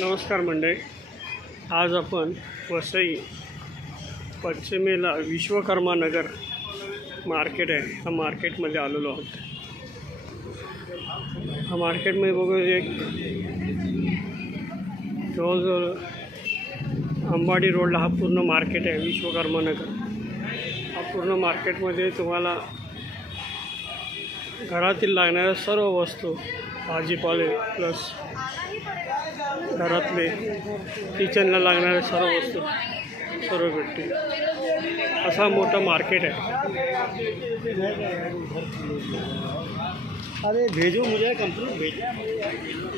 नमस्कार मंडळी, आज आपण वसई पश्चिमेला विश्वकर्मा नगर मार्केट आहे, ह्या मार्केटमध्ये आलेलो आहोत। ह्या मार्केटमध्ये बघू एक जवळजवळ अंबाडी रोडला हा पूर्ण मार्केट आहे विश्वकर्मा नगर। हा पूर्ण मार्केटमध्ये तुम्हाला घरातील लागणाऱ्या सर्व वस्तू, भाजीपाले प्लस घरातले किचनला लागणारे सर्व वस्तू सर्व भेटतील। असा मोठा मार्केट आहे। अरे भेजो मुझे, कंप्लीट भेजो।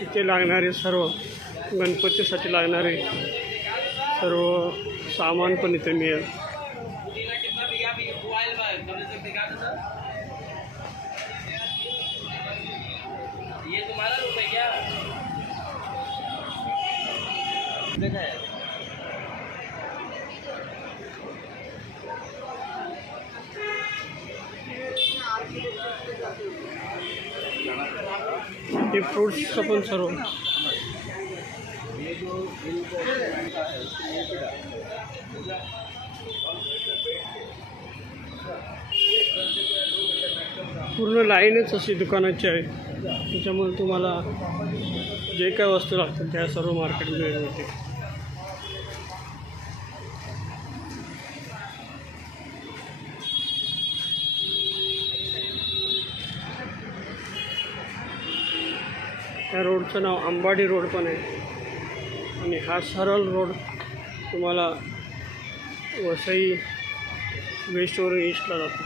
इथे लागणारे सर्व गणपतीसाठी लागणारे सर्व सामान पण इथे मिळेल। हे फ्रूट्सचं पण सर्व पूर्ण लाईनच अशी दुकानाची आहे, त्याच्यामुळे तुम्हाला जे काय वस्तू लागतील त्या सर्व मार्केटमध्ये मिळतील। त्या रोडचं नाव अंबाडी रोड पण आहे आणि हा सरळ रोड तुम्हाला वसई वेस्टवरून ईस्टला जातो।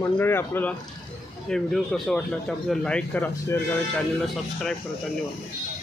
मंडळी, आपल्याला हे व्हिडिओ कसं वाटलं त्याबद्दल लाईक करा, शेअर करा, चॅनलला सबस्क्राईब करा। धन्यवाद।